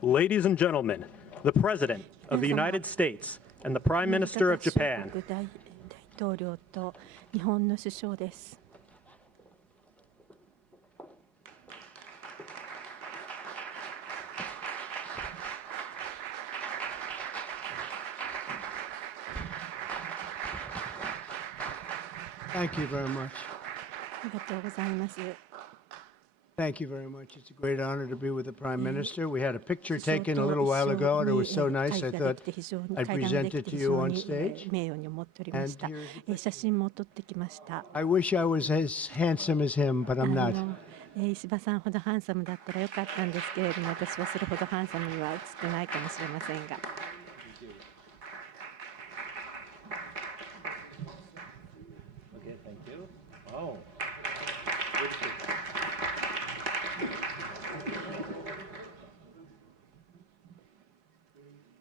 Ladies and gentlemen, the President of the United States and the Prime Minister of Japan. Thank you very much. Thank you very much. It's a great honor to be with the Prime Minister. We had a picture taken a little while ago, and it was so nice, I thought I'd present it to you on stage. And I wish I was as handsome as him, but I'm not. 石破さんほどハンサムだったらよかったんですけれども、私はそれほどハンサムには映ってないかもしれませんが。Okay, thank you.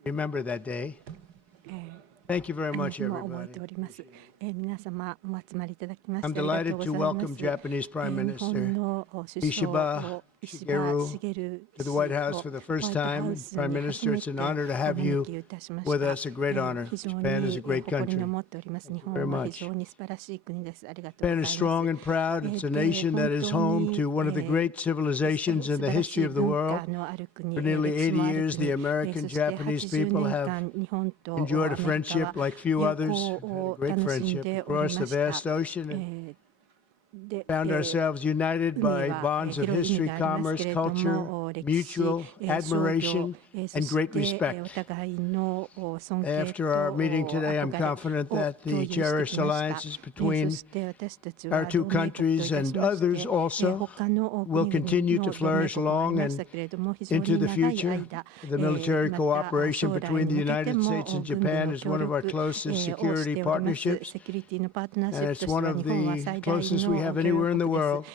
Remember that day. Thank you very much, everybody. I'm delighted to welcome Japanese Prime Minister Ishiba Shigeru to the White House for the first time. Prime Minister, it's an honor to have you with us, a great honor. Japan is a great country. Very much. Japan is strong and proud. It's a nation that is home to one of the great civilizations in the history of the world. For nearly 80 years, the American-Japanese people have enjoyed a friendship like few others, a great friendship across the vast ocean. And found ourselves united by bonds of history, commerce, culture, mutual admiration, and great respect. After our meeting today, I'm confident that the cherished alliances between our two countries and others also will continue to flourish long and into the future. The military cooperation between the United States and Japan is one of our closest security partnerships, and it's one of the closest we have anywhere in the world.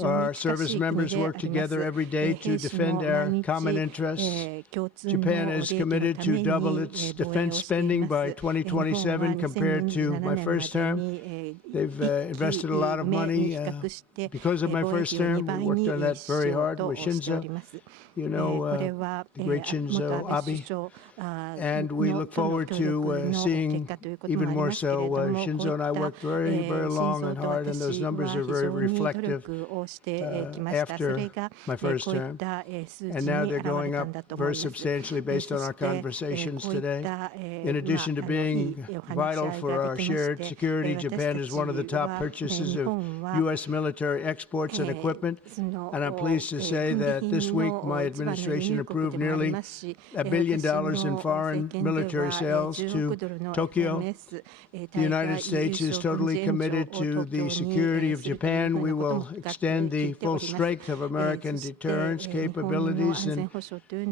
Our service members work together every day to defend our common interests. Japan is committed to double its defense spending by 2027 compared to my first term. They've invested a lot of money because of my first term. We worked on that very hard with Shinzo, you know, the great Shinzo Abe. And we look forward to seeing even more so. Shinzo and I worked very, very long and hard, and those numbers are very reflective after my first term. And now they're going up very substantially based on our conversations today. In addition to being vital for our shared security, Japan is one of the top purchasers of U.S. military exports and equipment. And I'm pleased to say that this week my administration approved nearly $1 billion in foreign military sales to Tokyo. The United States is totally committed to the security of Japan. We will extend the full strength of American deterrence capabilities in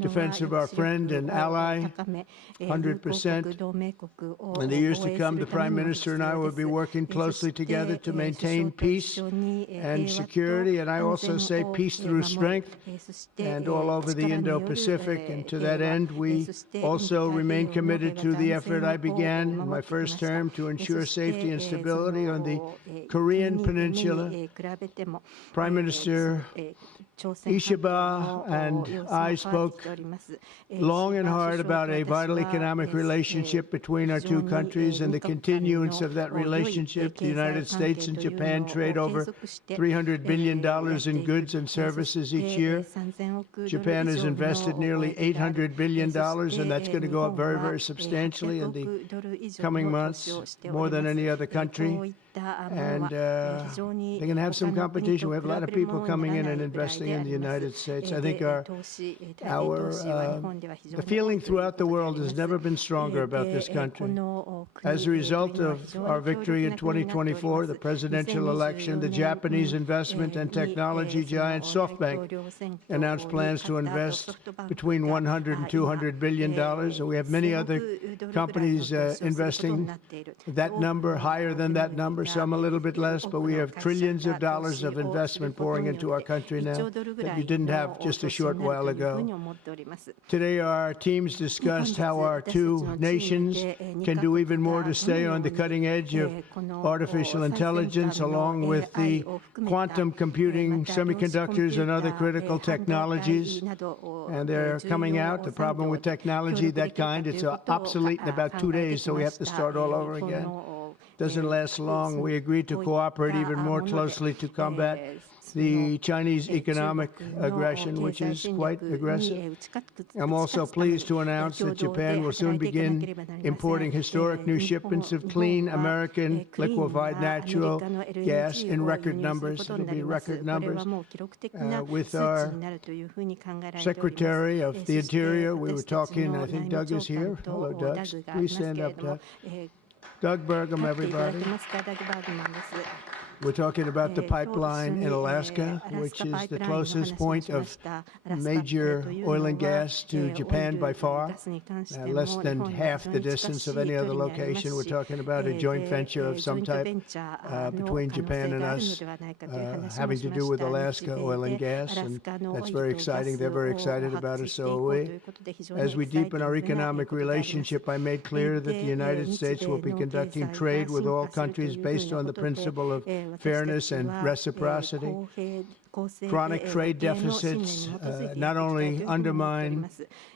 defense of our friend and ally, 100%. In the years to come, the Prime Minister and I will be working closely together to maintain peace and security, and I also say peace through strength, and all over the Indo-Pacific. And to that end, we also remain committed to the effort I began in my first term to ensure safety and stability on the Korean Peninsula. Prime Minister Ishiba and I spoke long and hard about a vital economic relationship between our two countries and the continuance of that relationship. The United States and Japan trade over $300 billion in goods and services each year. Japan has invested nearly $800 billion, and that's going to go up very, very substantially in the coming months, more than any other country. And they're going to have some competition. We have a lot of people coming in and investing in the United States. I think the feeling throughout the world has never been stronger about this country. As a result of our victory in 2024, the presidential election, the Japanese investment and technology giant SoftBank announced plans to invest between $100 and $200 billion. And we have many other companies investing that number, higher than that number. for some a little bit less, but we have trillions of dollars of investment pouring into our country now that you didn't have just a short while ago. Today, our teams discussed how our two nations can do even more to stay on the cutting edge of artificial intelligence, along with the quantum computing, semiconductors, and other critical technologies. And they're coming out. The problem with technology, that kind, it's obsolete in about 2 days, so we have to start all over again. Doesn't last long. We agreed to cooperate even more closely to combat the Chinese economic aggression, which is quite aggressive. I'm also pleased to announce that Japan will soon begin importing historic new shipments of clean American liquefied natural gas in record numbers. It'll be record numbers. With our Secretary of the Interior, we were talking, I think Doug is here. Hello, Doug. Please stand up, Doug. Doug Burgum, everybody. We're talking about the pipeline in Alaska, which is the closest point of major oil and gas to Japan by far, less than half the distance of any other location. We're talking about a joint venture of some type between Japan and us, having to do with Alaska oil and gas, and that's very exciting. They're very excited about it, so are we. As we deepen our economic relationship, I made clear that the United States will be conducting trade with all countries based on the principle of fairness and reciprocity. Chronic trade deficits not only undermine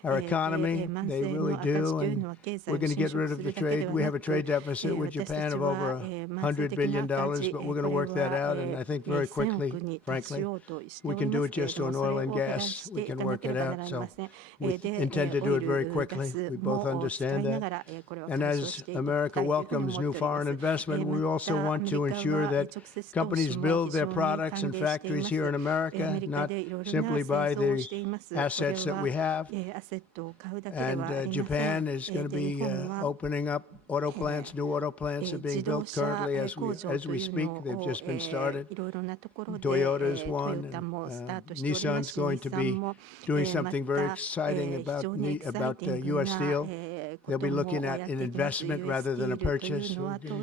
our economy, they really do, and we're going to get rid of the trade. We have a trade deficit with Japan of over $100 billion, but we're going to work that out, and I think very quickly, frankly. We can do it just on oil and gas. We can work it out, so we intend to do it very quickly. We both understand that. And as America welcomes new foreign investment, we also want to ensure that companies build their products and factories here in America, not simply buy the assets that we have. And Japan is going to be opening up auto plants. New auto plants are being built currently as we speak. They've just been started. Toyota is one. Nissan's going to be doing something very exciting about U.S. Steel. They'll be looking at an investment rather than a purchase.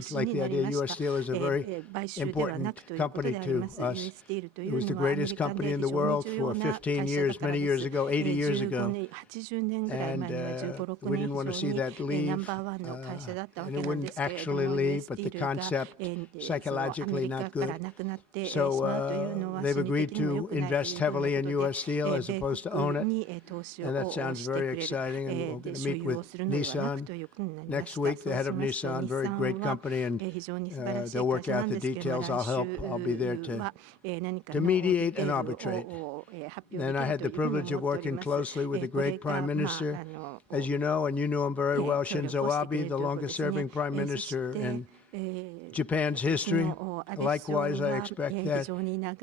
Like the idea, U.S. Steel is a very important company to us. It was the greatest company in the world for 15 years, many years ago, 80 years ago. And we didn't want to see that leave. And it wouldn't actually leave, but the concept, psychologically not good. So they've agreed to invest heavily in U.S. Steel as opposed to own it. And that sounds very exciting. And we're going to meet with Nissan next week, the head of Nissan, very great company, and they'll work out the details. I'll help. I'll be there to mediate and arbitrate. And I had the privilege of working closely with the great Prime Minister, as you know, and you know him very well, Shinzo Abe, the longest-serving Prime Minister in Japan's history. Likewise, I expect that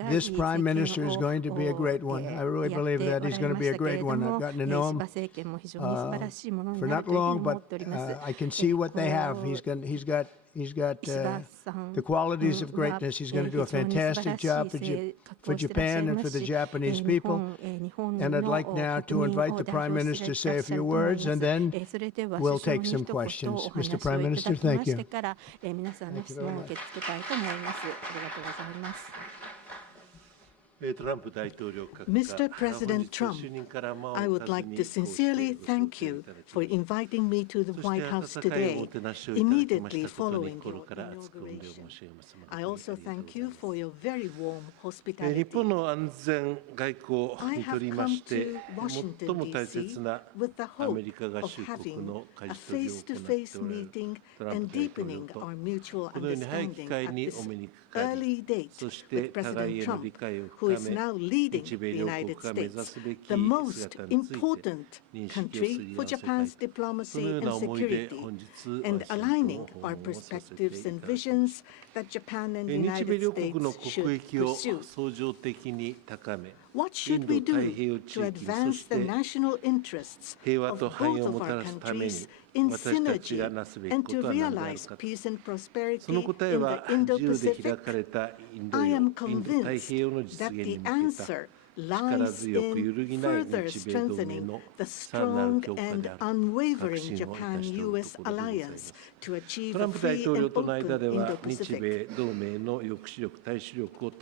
this Prime Minister is going to be a great one. I really believe that he's going to be a great one. I've gotten to know him for not long, but I can see what they have. He's got the qualities of greatness. He's going to do a fantastic job for Japan and for the Japanese people. And I'd like now to invite the Prime Minister to say a few words, and then we'll take some questions. Mr. Prime Minister, thank you. Mr. President Trump, I would like to sincerely thank you for inviting me to the White House today, immediately following your inauguration. I also thank you for your very warm hospitality. I have come to Washington, D.C. with the hope of having a face-to-face meeting and deepening our mutual understanding at this early date with President Trump, who is now leading the United States, the most important country for Japan's diplomacy and security, and aligning our perspectives and visions that Japan and the United States should pursue. What should we do to advance the national interests of both of our countries in synergy and to realize peace and prosperity in the Indo-Pacific? I am convinced that the answer lies in further strengthening the strong and unwavering Japan-US alliance to achieve a free and open Indo-Pacific.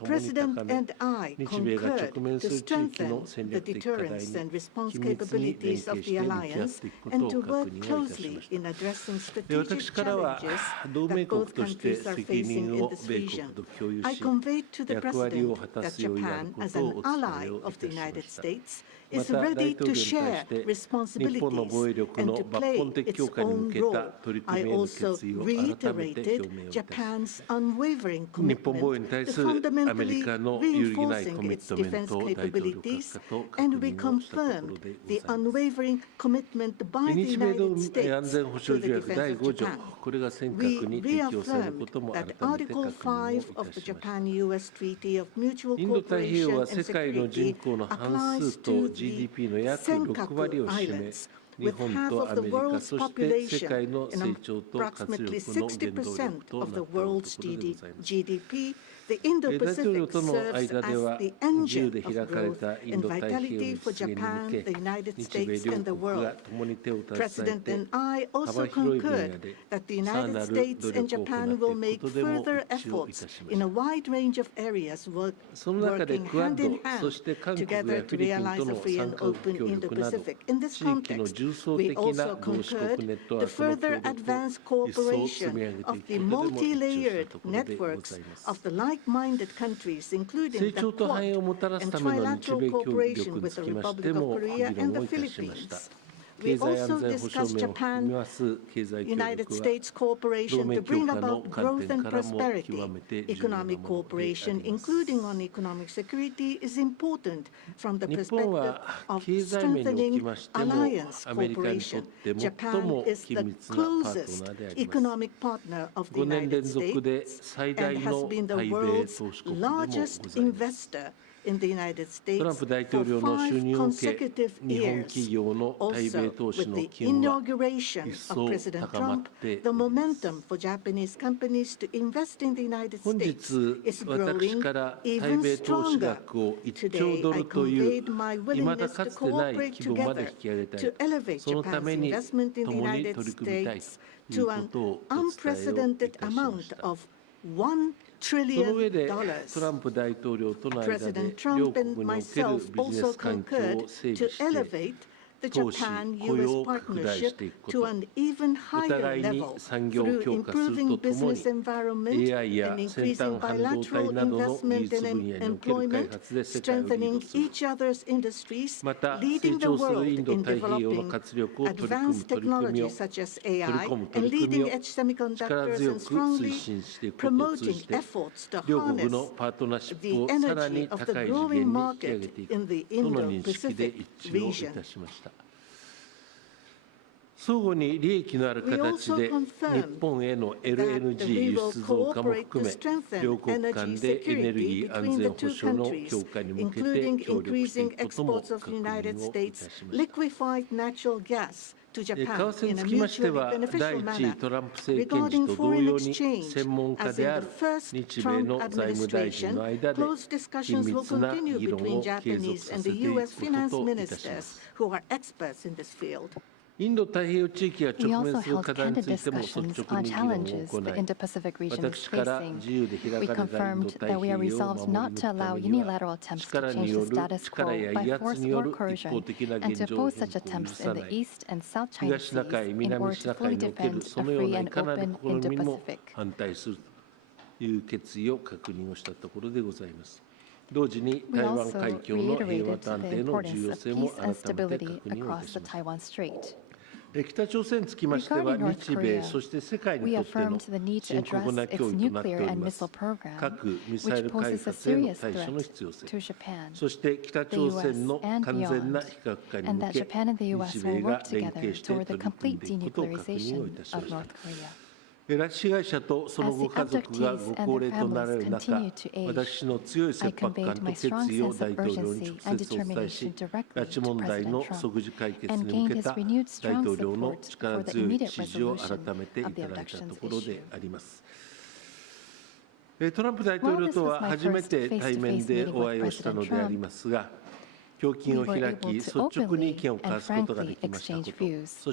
President and I concurred to strengthen the deterrence and response capabilities of the alliance and to work closely in addressing strategic challenges that both countries are facing in this region. I conveyed to the President that Japan, as an ally of the United States, is ready to share responsibilities and to play its own role. I also reiterated Japan's unwavering commitment to fundamentally reinforcing its defense capabilities, and we confirmed the unwavering commitment by the United States to the defense of Japan. We reaffirmed that Article 5 of the Japan-US Treaty of Mutual Cooperation and Security applies to the Senkaku Islands, with half of the world's population and approximately 60% of the world's GDP. The Indo-Pacific serves as the engine of growth and vitality for Japan, the United States, and the world. President and I also concurred that the United States and Japan will make further efforts in a wide range of areas, working hand in hand together to realize a free and open Indo-Pacific. In this context, we also concurred to further advance cooperation of the multi-layered networks of the like-minded countries, including the Quad and trilateral cooperation with the Republic of Korea and the Philippines. We also discussed Japan-United States cooperation to bring about growth and prosperity. Economic cooperation, including on economic security, is important from the perspective of strengthening alliance cooperation. Japan is the closest economic partner of the United States and has been the world's largest investor in the United States for 5 consecutive years. Also, with the inauguration of President Trump, the momentum for Japanese companies to invest in the United States is growing even stronger. Today, I conveyed my willingness to cooperate together to elevate Japan's investment in the United States to an unprecedented amount of $1 trillion. President Trump and myself also concurred to elevate the Japan-US partnership to an even higher level through improving business environment and increasing bilateral investment and employment, strengthening each other's industries, leading the world in developing advanced technologies such as AI and leading-edge semiconductors, and strongly promoting efforts to harness the energy of the growing market in the Indo-Pacific region. 相互に利益のある形で日本への LNG 輸出増加も含め両国間でエネルギー安全保障の強化に向けて協力していくことも確認をいたしました。為替につきましては、第1トランプ政権時と同様に専門家である日米の財務大臣の間で緊密な議論を継続させていくことといたします。インド太平洋地域が直面する課題についても率直に議論を行い、私から自由で開かれたインド太平洋を守り抜くためには、力による力や威圧による一方的な現状変更を許さない、東シナ海、南シナ海におけるそのようないかなる試みも反対するという決意を確認をしたところでございます。同時に台湾海峡の平和と安定の重要性も改めて確認をいたします。北朝鮮につきましては、日米、そして世界にとっての深刻な脅威となっております。核・ミサイル開発への対処の必要性、そして北朝鮮の完全な非核化に向け、日米が連携して取り組んでいくことを確認をいたしました。拉致被害者とそのご家族がご高齢となられる中、私の強い切迫感と決意を大統領に直接お伝えし、拉致問題の即時解決に向けた大統領の力強い支持を改めていただいたところであります。トランプ大統領とは初めて対面でお会いをしたのでありますが、we were able to openly and frankly exchange views,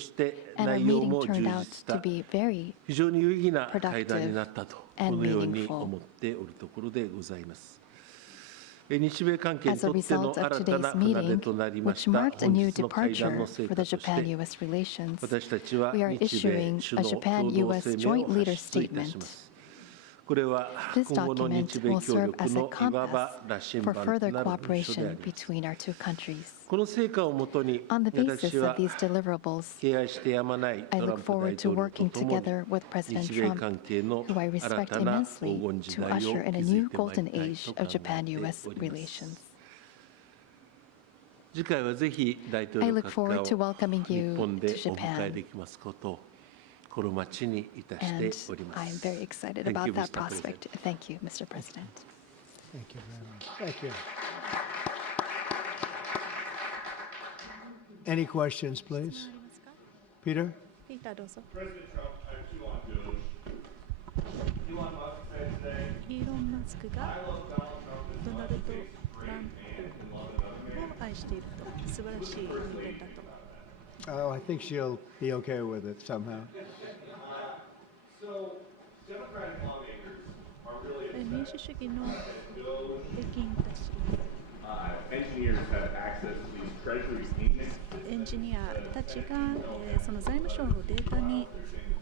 and our meeting turned out to be very productive and meaningful. As a result of today's meeting, which marked a new departure for the Japan-U.S. relations, we are issuing a Japan-U.S. Joint Leader Statement. This document will serve as a compass for further cooperation between our two countries. On the basis of these deliverables, I look forward to working together with President Trump, who I respect immensely, to usher in a new golden age of Japan-U.S. relations. I look forward to welcoming you to Japan, and I am very excited about that prospect. Thank you, Mr. President. Thank you very much. Thank you. Any questions, please? Peter? President Trump, I have two on DOGE. Elon Musk said today, I love Donald Trump as much as a great man and love another man. Oh, I think she'll be okay with it somehow. So, Democratic lawmakers are really upset that engineers have access to these treasury payments. エンジニアたちが、その財務省のデータに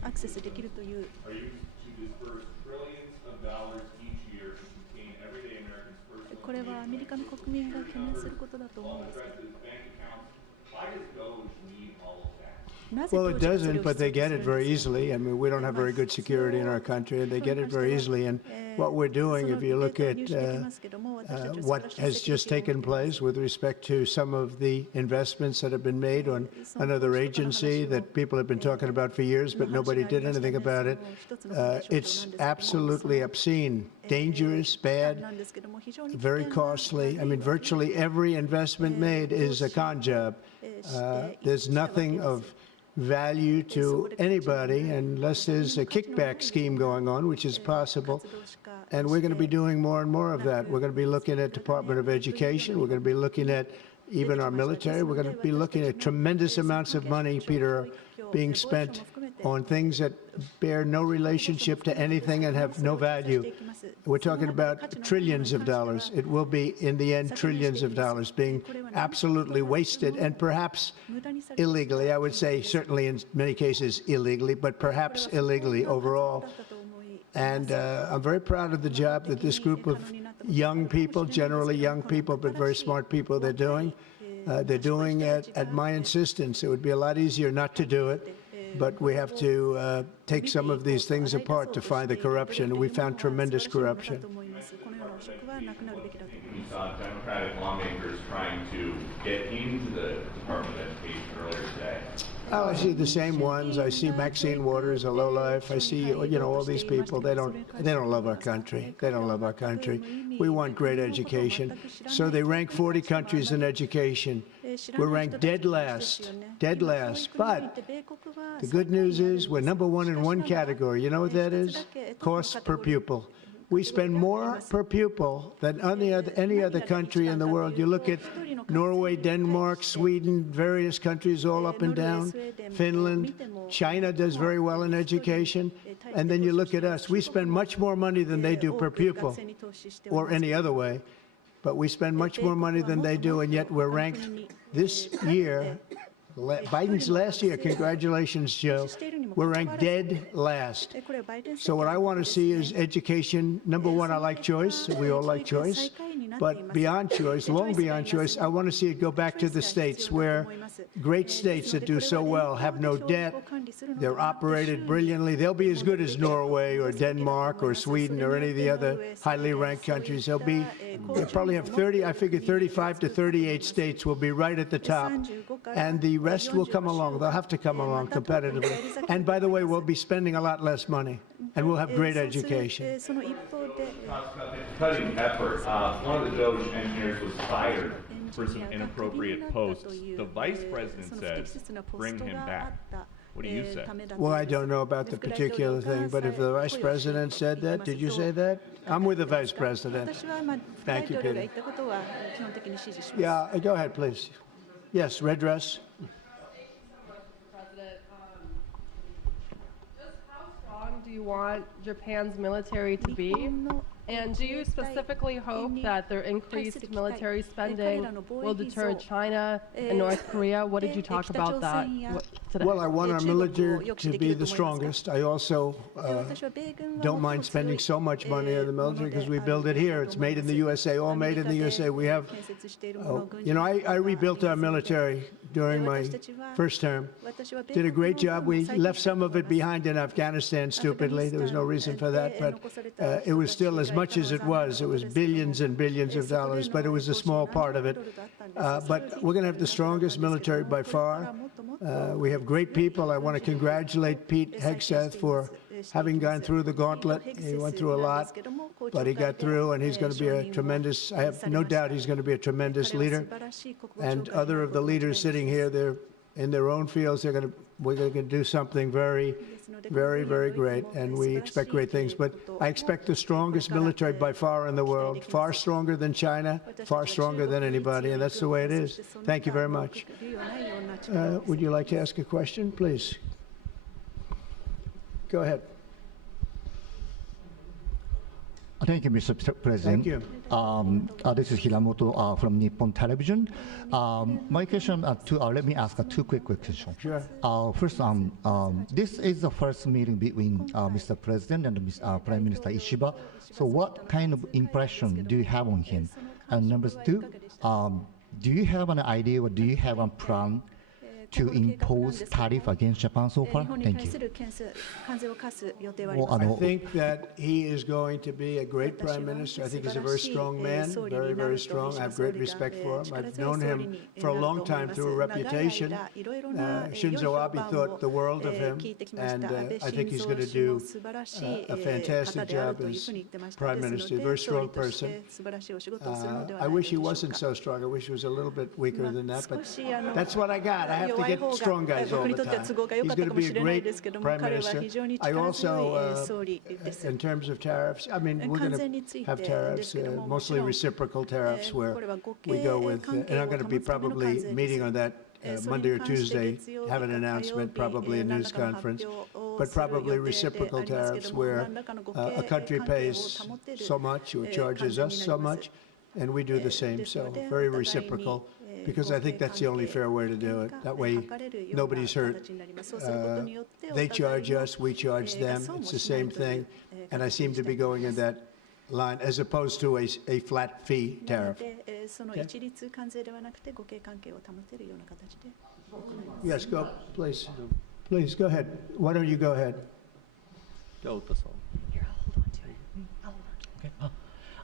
アクセスできるという Are used to disperse trillions of dollars each year to contain everyday Americans' personal これはアメリカの国民が懸念することだと思うんですけど bank accounts. Why does DOGE need all of that? Well, it doesn't, but they get it very easily. I mean, we don't have very good security in our country, and they get it very easily. And what we're doing, if you look at what has just taken place with respect to some of the investments that have been made on another agency that people have been talking about for years, but nobody did anything about it, it's absolutely obscene, dangerous, bad, very costly. I mean, virtually every investment made is a con job. There's nothing of value to anybody unless there's a kickback scheme going on, which is possible. And we're going to be doing more and more of that. We're going to be looking at Department of Education. We're going to be looking at even our military. We're going to be looking at tremendous amounts of money, Peter, being spent on things that bear no relationship to anything and have no value. We're talking about trillions of dollars. It will be, in the end, trillions of dollars being absolutely wasted, and perhaps illegally. I would say certainly in many cases illegally, but perhaps illegally overall. And I'm very proud of the job that this group of young people, generally young people, but very smart people, they're doing. They're doing it at my insistence. It would be a lot easier not to do it, but we have to take some of these things apart to find the corruption, and we found tremendous corruption. We saw Democratic lawmakers trying to get into the Department of Education earlier today. Oh, I see the same ones. I see Maxine Waters, a lowlife. I see, all these people. They don't love our country. They don't love our country. We want great education. So they rank 40 countries in education. We're ranked dead last. But the good news is we're number one in one category. You know what that is? Cost per pupil. We spend more per pupil than any other country in the world. You look at Norway, Denmark, Sweden, various countries all up and down, Finland. China does very well in education. And then you look at us. We spend much more money than they do per pupil, or any other way. But we spend much more money than they do, and yet we're ranked this year. Biden's last year, congratulations, Joe. We're ranked dead last. So what I want to see is education. Number one, I like choice. We all like choice. But beyond choice, long beyond choice, I want to see it go back to the states where great states that do so well have no debt. They're operated brilliantly. They'll be as good as Norway or Denmark or Sweden or any of the other highly ranked countries. They'll probably have 35 to 38 states will be right at the top. And the rest will come along. They'll have to come along competitively. And by the way, we'll be spending a lot less money, and we'll have great education. Cutting effort. One of the DOGE engineers was fired for some inappropriate posts. The vice president said, bring him back. What do you say? Well, I don't know about the particular thing, but if the Vice President said that, did you say that? I'm with the Vice President. 私は、大 Thank you, 統領が Peter. 言ったことは基本的に支持します。 Yeah, go ahead, please. Yes, red dress. President, just how strong do you want Japan's military to be? And do you specifically hope that their increased military spending will deter China and North Korea? What did you talk about that today? Well, I want our military to be the strongest. I also don't mind spending so much money on the military because we build it here. It's made in the USA, all made in the USA. We have, I rebuilt our military during my first term. Did a great job. We left some of it behind in Afghanistan, stupidly. There was no reason for that, but it was still as much as it was. It was billions and billions of dollars, but it was a small part of it. But we're going to have the strongest military by far. We have great people. I want to congratulate Pete Hegseth for having gone through the gauntlet. He went through a lot, but he got through, and he's going to be a tremendous, I have no doubt he's going to be a tremendous leader. And other of the leaders sitting here, they're in their own fields. We're going to do something very, very, very great, and we expect great things. But I expect the strongest military by far in the world, far stronger than China, far stronger than anybody, and that's the way it is. Thank you very much. Would you like to ask a question, please? Go ahead. Thank you, Mr. President. Thank you. This is Hiramoto from Nippon Television. My question, let me ask two quick questions. Sure. First, this is the first meeting between Mr. President and Prime Minister Ishiba. So what kind of impression do you have on him? And number two, do you have an idea or do you have a plan to impose tariff against Japan so far? Thank you. I think that he is going to be a great prime minister. I think he's a very strong man, very, very strong. I have great respect for him. I've known him for a long time through a reputation. Shinzo Abe thought the world of him, and I think he's going to do a fantastic job as prime minister. A very strong person. I wish he wasn't so strong. I wish he was a little bit weaker than that, but that's what I got. I have to get strong guys all the time. He's going to be a great prime minister. I also, in terms of tariffs, I mean, we're going to have tariffs, mostly reciprocal tariffs, where we go with, and I'm going to be probably meeting on that Monday or Tuesday, have an announcement, probably a news conference, but probably reciprocal tariffs where a country pays so much or charges us so much, and we do the same, so very reciprocal. Because I think that's the only fair way to do it. That way, nobody's hurt. They charge us, we charge them. It's the same thing. And I seem to be going in that line, as opposed to a flat fee tariff. Okay? Yes, go, please. Please, go ahead. Why don't you go ahead?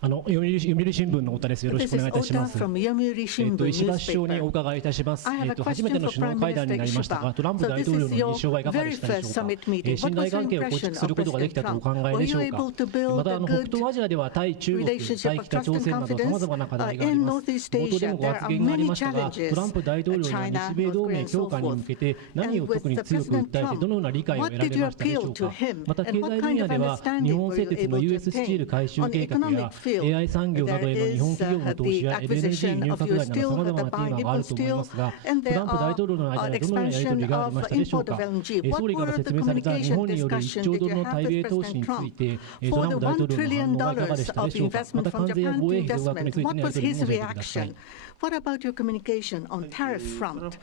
読売新聞の太田です。よろしくお願いいたします。石破首相にお伺いいたします。初めての首脳会談になりましたが、トランプ大統領の印象はいかがでしたでしょうか。信頼関係を構築することができたとお考えでしょうか。また北東アジアでは対中国、対北朝鮮などさまざまな課題があります。冒頭でもご発言がありましたが、トランプ大統領は日米同盟強化に向けて何を特に強く訴えてどのような理解を得られましたでしょうか。また経済分野では日本製鉄の US スチール回収計画やAI 産業などへの日本企業の投資や LNG 輸入拡大などさまざまなテーマがあると思いますが、トランプ大統領の間でどのようなやり取りがありましたでしょうか。総理から説明された日本による1兆ドルの対米投資について、トランプ大統領の反応はいかがでしたでしょうか。また関税や防衛費増額についてのやり取りも教えてください。What about your communication on tariff front?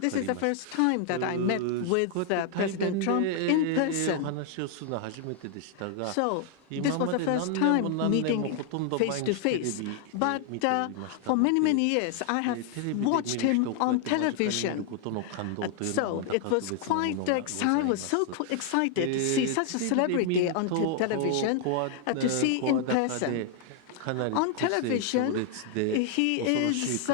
This is the first time that I met with President Trump in person. So this was the first time meeting face to face. But for many, many years, I have watched him on television. So it was quite exciting. I was so excited to see such a celebrity on television, to see in person. On television, he is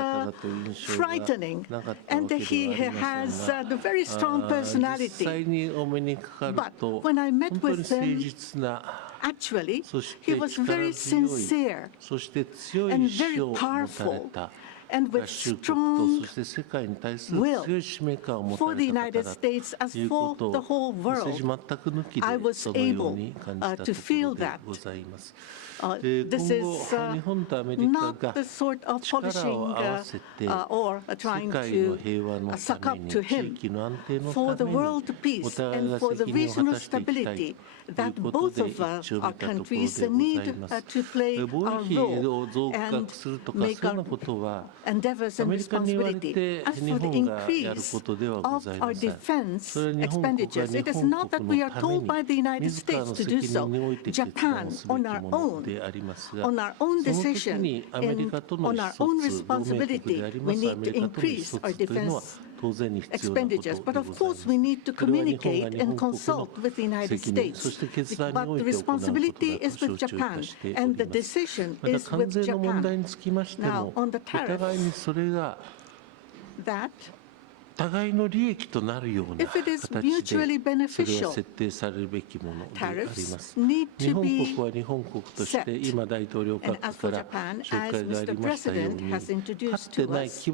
frightening, and he has a very strong personality. But when I met with him, actually, he was very sincere and very powerful. and with strong will for the United States as for the whole world. I was able to feel that. This is not the sort of polishing or trying to suck up to him. For the world peace and for the regional stability that both of our countries need to play our role and make our endeavors and responsibility. As for the increase of our defense expenditures, it is not that we are told by the United States to do so. Japan, on our own decision, on our own responsibility, we need to increase our defense expenditures. But of course, we need to communicate and consult with the United States. But the responsibility is with Japan, and the decision is with Japan. Now, on the tariffs, that if it is mutually beneficial, tariffs need to be set. And as for Japan, as Mr. President has introduced to us,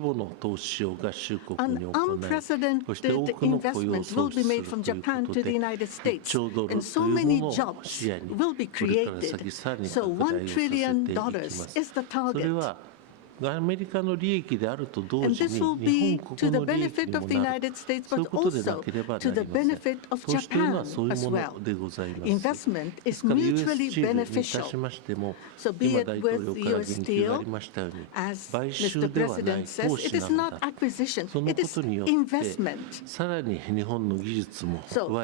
an unprecedented investment will be made from Japan to the United States, and so many jobs will be created. So $1 trillion is the target. And this will be to the benefit of the United States, but also to the benefit of Japan as well. Investment is mutually beneficial. So be it with U.S. Steel, as Mr. President says, it is not acquisition, it is investment. So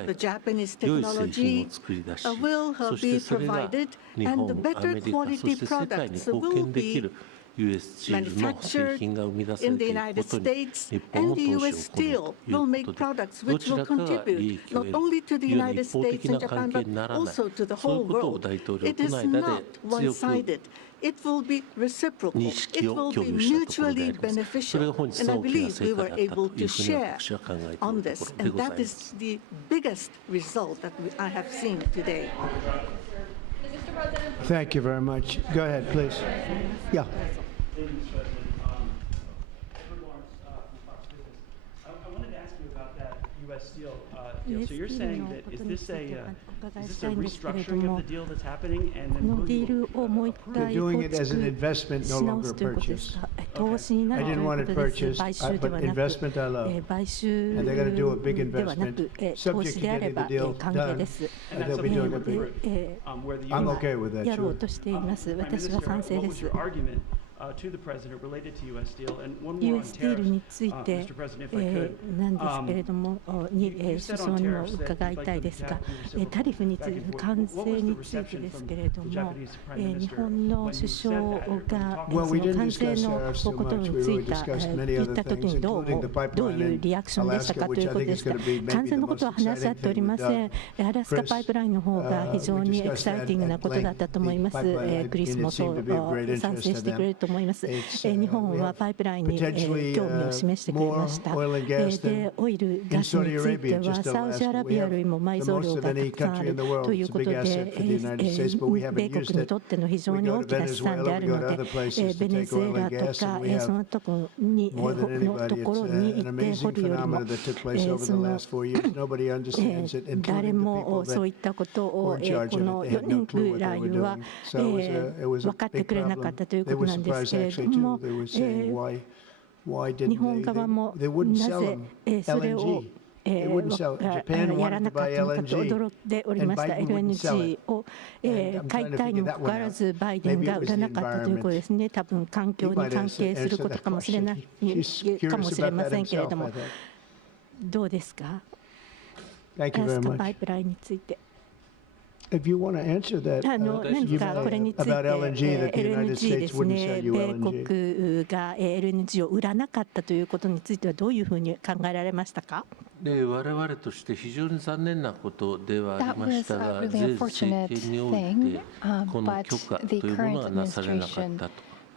the Japanese technology will be provided, and the better quality products will be manufactured in the United States, and the U.S. Steel will make products which will contribute not only to the United States and Japan, but also to the whole world. It is not one-sided. It will be reciprocal. It will be mutually beneficial. And I believe we were able to share on this. And that is the biggest result that I have seen today. Thank you very much. Go ahead, please. Yeah. I wanted to ask you about that U.S. Steel deal. So you're saying that is this a restructuring of the deal that's happening, and then they're doing it as an investment, no longer a purchase. Okay. I didn't want to purchase, but investment I love. And they're going to do a big investment, subject to getting the deal done. And they'll be doing a big. I'm okay with that. Sure. What was your argument to the President related to U.S. Steel? And one more on tariffs, Mr. President, if I could. なんですけれども、首相にも伺いたいですが、タリフについて、関税についてですけれども、日本の首相がその関税のことについて言ったときにどういうリアクションでしたかということですが、関税のことは話し合っておりません。アラスカパイプラインの方が非常にエキサイティングなことだったと思います。クリスもそう賛成してくれると思います。日本はパイプラインに興味を示してくれました。で、オイル、ガスについてはサウジアラビアよりも埋蔵量がたくさんあるということで、米国にとっての非常に大きな資産であるので、ベネズエラとかそのところに行って掘るよりも、誰もそういったことをこの4年ぐらいは分かってくれなかったということなんですけれども、日本側もなぜそれをやらなかったのかと驚いておりました。LNG を買いたいにもかかわらずバイデンが売らなかったということですね。多分環境に関係することかもしれないかもしれませんけれども、どうですか？アラスカパイプラインについて。If you want to answer that, 何かこれについて LNG ですね、米国が LNG を売らなかったということについてはどういうふうに考えられましたか？我々として非常に残念なことではありましたが、前政権においてこの許可というものがなされなかったと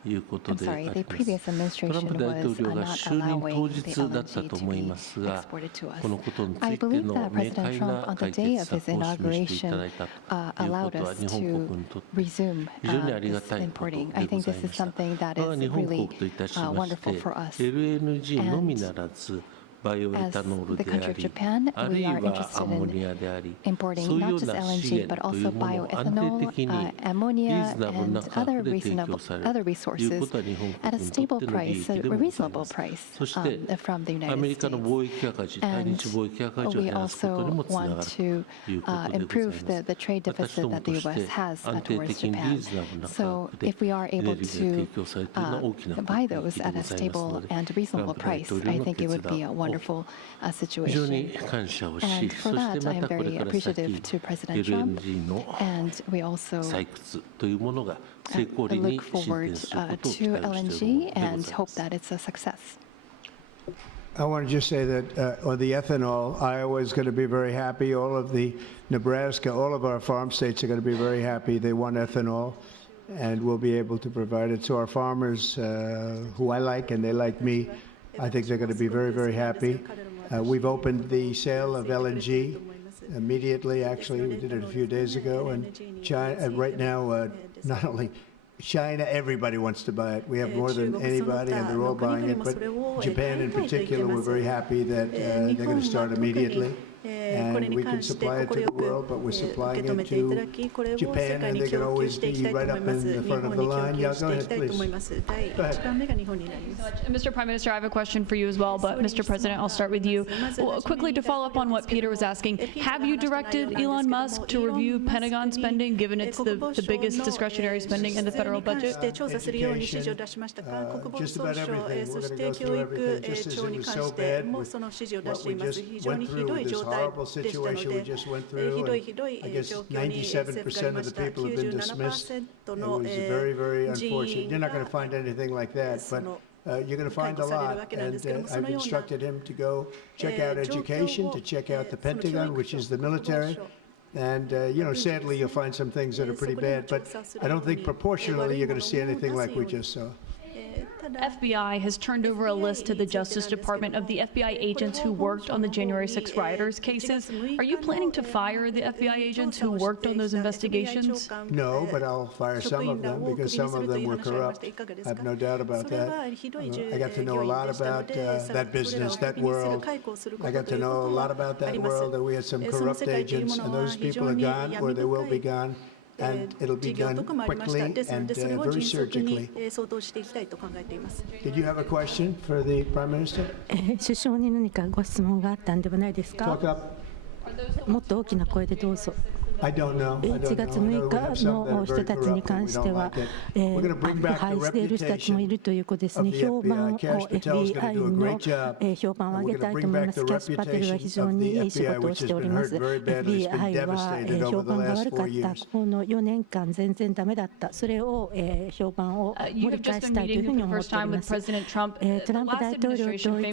いうことであります。 the previous トラン administration プ大統 was 領が not 就任当 allowing 日 the だった LNG と to 思い be ますが、 exported to us. このことにつ I いて believe の that 明 President 快 Trump な on the 解 day 決 of 策 his を示していただ inauguration いたという allowed ことは us 日本 to 国にとって resume 非常にありが this たいことで importing. ご I ざい think this ま is した。 something that 我が is 日本国 really といたしまし wonderful て for us. LNG のみならずバイオエタノール the で country あ of り Japan, ある we い are は interested アンモ in ニアであり importing そういう not よう just な資 LNG 源 but とい also うものを安定 bioethanol, 的にリ ammonia, ーズナブル and な価 other 格で提供 reasonable され other るという resources ことは日本 at a 国にとっ stable ての利 price, 益 a でもござい reasonable ます。 price そして from the アメ United リカの States. 貿易赤字、対 And 日貿易赤字を we 減らすことに also もつなが want る to ということでござい improve ます。 the trade 私 deficit ども that と the して U.S. has 安定 towards 的にリ Japan. ーズナブルな価 So 格で if we are エネ able ルギーが提 to 供されているのは大きな buy 国益 those で at ご a ざいますの stable で、 and トラン reasonable プ大 price, 統領 I の think it 決 would be 断 a を wonderful 非常に situation. 感謝をし、 And そ for して that, ま I am たこれ very から先 appreciative to President Trump, LNG の and we also 採掘というものが成功裏に look 進 forward 展することを期 to 待しているもの LNG でござい and ま hope す。 that it's a success. I want to just say that on the ethanol, Iowa is going to be very happy. All of the Nebraska, all of our farm states are going to be very happy. They want ethanol, and we'll be able to provide it. So our farmers, who I like and they like me, I think they're going to be very, very happy. We've opened the sale of LNG immediately. Actually, we did it a few days ago, and China, right now, not only China, everybody wants to buy it. We have more than anybody, and they're all buying it. But Japan, in particular, we're very happy that they're going to start immediately. And we can supply it to the world, but we're supplying it to Japan, and they can always be right up in the front of the line. Yeah, go ahead, please. Go ahead. Mr. Prime Minister, I have a question for you as well, but Mr. President, I'll start with you. Well, quickly to follow up on what Peter was asking, have you directed Elon Musk to review Pentagon spending, given it's the biggest discretionary spending in the federal budget? Education, just about everything. We're going to go through everything, just as it was so bad with what we just went through, this horrible situation we just went through. And I guess 97% of the people have been dismissed. It was very, very unfortunate. You're not going to find anything like that, but you're going to find a lot. And I've instructed him to go check out education, to check out the Pentagon, which is the military. And, you know, sadly, you'll find some things that are pretty bad, but I don't think proportionally you're going to see anything like we just saw. FBI has turned over a list to the Justice Department of the FBI agents who worked on the January 6 rioters cases. Are you planning to fire the FBI agents who worked on those investigations? No, but I'll fire some of them because some of them were corrupt. I have no doubt about that. I got to know a lot about that business, that world. I got to know a lot about that world, that we had some corrupt agents, and those people are gone, or they will be gone. And it'll be done quickly and very surgically. Did you have a question for the Prime Minister? 首相に何かご質問があったんではないですか？ Talk up. もっと大きな声でどうぞ。 I don't know. 1月6日の人たちに関しては、腐敗している人たちもいるということですね。評判を FBI の評判を上げたいと思います。キャッシュ・パテルは非常にいい仕事をしております。FBI は評判が悪かった。この4年間全然ダメだった。それを評判を盛り返したいというふうに思っております。トランプ大統領と一番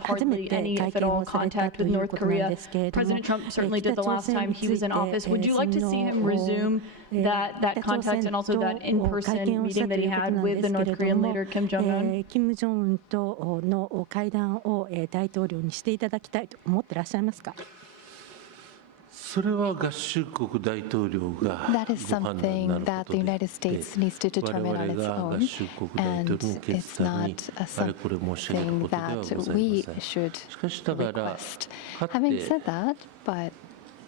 初めて会見をされたということなんですけれども、北朝鮮について Would you like to see him resume that contact and also that in-person meeting that he had with the North Korean leader Kim Jong-un? 金正恩との会談を大統領にしていただきたいと思ってらっしゃいますか？それは合衆国大統領が That is something that the United States needs to determine on its own, and it's not something that we should request. Having said that, but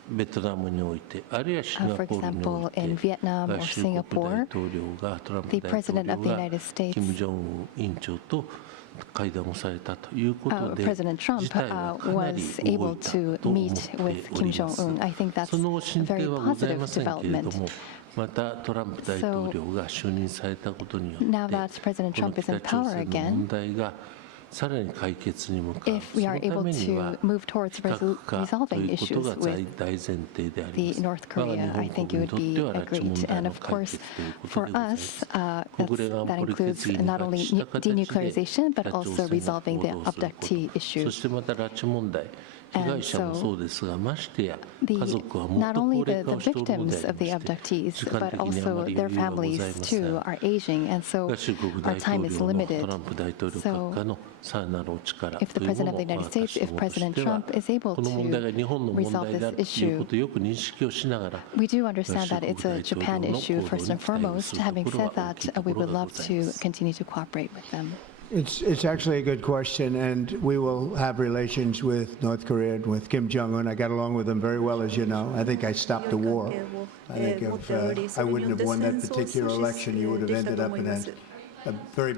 ベトナムにおいて、あるいはシンガポールにおいて、 in Vietnam or 合衆国大 Singapore, 統領がトランプ the 大統 President of the 領が United States, 金正恩委員長と会談をされたということで、 President Trump 事態はかなり was 動 able いた to と思っ meet て with お Kim ります。 Jong-un. I think that's その a 進 very 展はござい positive ませんけれど development. も、またトランプ大統領が就任されたことによって、 Now that President この Trump is in 北朝 power 鮮の again, 問題がさらに解決に向かう、 if we そ are のた able めには to move towards 非核化と resolving いうこと issues が with 大前提でありま the す。 North 我が日 Korea, 本 I think 国 it に would とって be は a 拉致問 great. 題 And の of 解 course, 決ということ for でございます。 us, 国連安 that 保理 includes 決議に not 合致 only した形で denuclearization, but 北朝 also 鮮が resolving 行 the 動すること、 abductee そ issue. してまた拉致問題、And so not only the victims of the abductees, but also their families too are aging, and so our time is limited. So if the President of the United States, if President Trump is able to resolve this issue, we do understand that it's a Japan issue first and foremost. Having said that, we would love to continue to cooperate with them. It's actually a good question, and we will have relations with North Korea and with Kim Jong-un. I got along with him very well, as you know. I think I stopped the war. I think if I wouldn't have won that particular election, you would have ended up in a very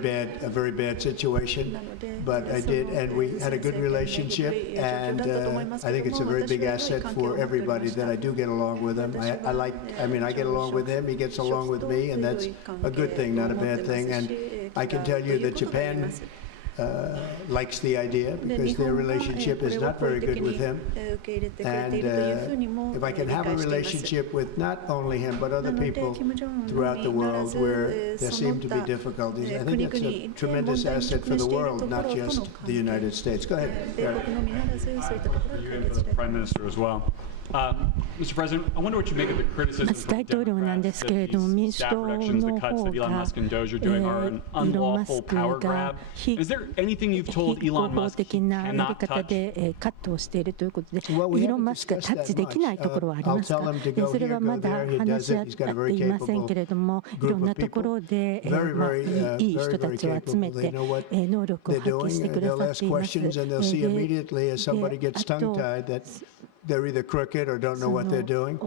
bad situation. But I did, and we had a good relationship, and I think it's a very big asset for everybody that I do get along with him. I get along with him, he gets along with me, and that's a good thing, not a bad thing. And I can tell you that Japan likes the idea because their relationship is not very good with him. And if I can have a relationship with not only him but other people throughout the world where there seem to be difficulties, I think it's a tremendous asset for the world, not just the United States. Go ahead. You, the Prime Minister, as well. Mr. President, I wonder what you make of the criticisms from Democrats that these staff reductions, the cuts that Elon Musk and Doge are doing are an unlawful power grab. Is there anything you've told Elon Musk he cannot touch? Well, we haven't discussed that much. I'll tell him to go here, go there. He does it. He's got a very capable group of people. Very capable. They know what they're doing. They'll ask questions, and they'll see immediately as somebody gets tongue-tied that they're either crooked or don't know what they're doing.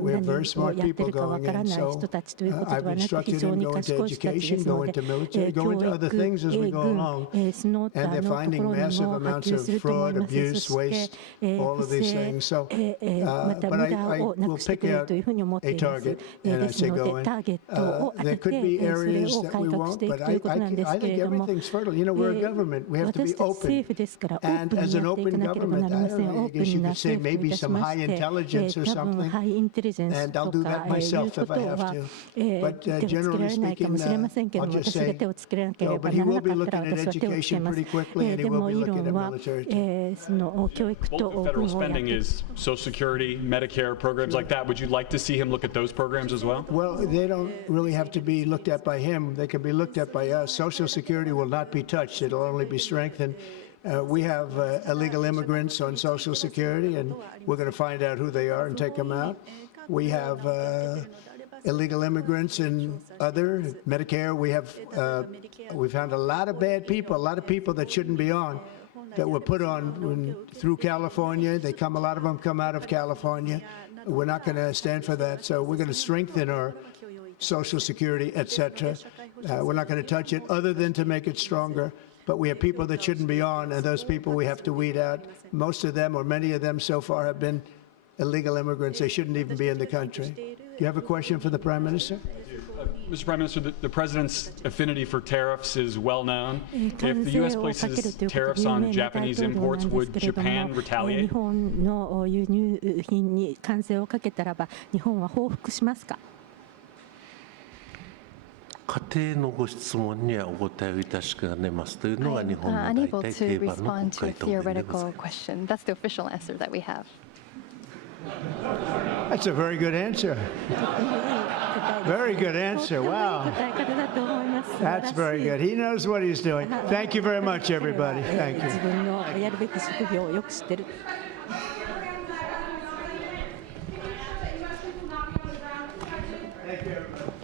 We have very smart people going in, so I've instructed them go into education, go into military, go into other things as we go along. And they're finding massive amounts of fraud, abuse, waste, all of these things. So, but I will pick out a target, and I say go in. There could be areas that we won't, but I think everything's fertile. You know, we're a government. We have to be open. And as an open government, I don't know, I guess you could say maybe some high intelligence or something, and I'll do that myself if I have to. But generally speaking, I'll just say no, but he will be looking at education pretty quickly, and he will be looking at military too. Bulk of federal spending is Social Security, Medicare, programs like that. Would you like to see him look at those programs as well? Well, they don't really have to be looked at by him. They can be looked at by us. Social Security will not be touched. It'll only be strengthened. We have illegal immigrants on Social Security, and we're going to find out who they are and take them out. We have illegal immigrants in other Medicare. We found a lot of bad people, a lot of people that shouldn't be on, that were put on through California. A lot of them come out of California. We're not going to stand for that. So we're going to strengthen our Social Security, etc. We're not going to touch it other than to make it stronger. But we have people that shouldn't be on, and those people we have to weed out. Most of them, or many of them so far, have been illegal immigrants. They shouldn't even be in the country. Do you have a question for the Prime Minister? Mr. Prime Minister, the President's affinity for tariffs is well known. If the U.S. places tariffs on Japanese imports, would Japan retaliate? 家庭のご質問にはお答えをいたしかねますというのが日本の大体定番の国会答弁でございます。That's the official answer that we have. That's a very good answer. Very good answer. Wow. That's very good. He knows what he's doing. Thank you very much, everybody. Thank you.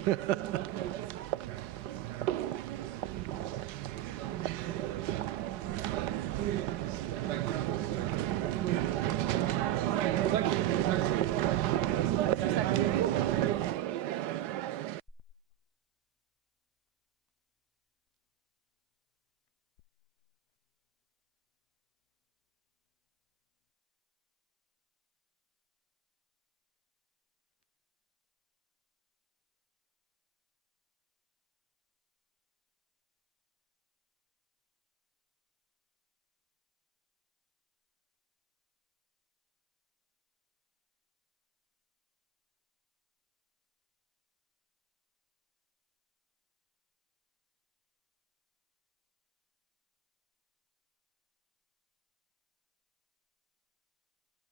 Thank you.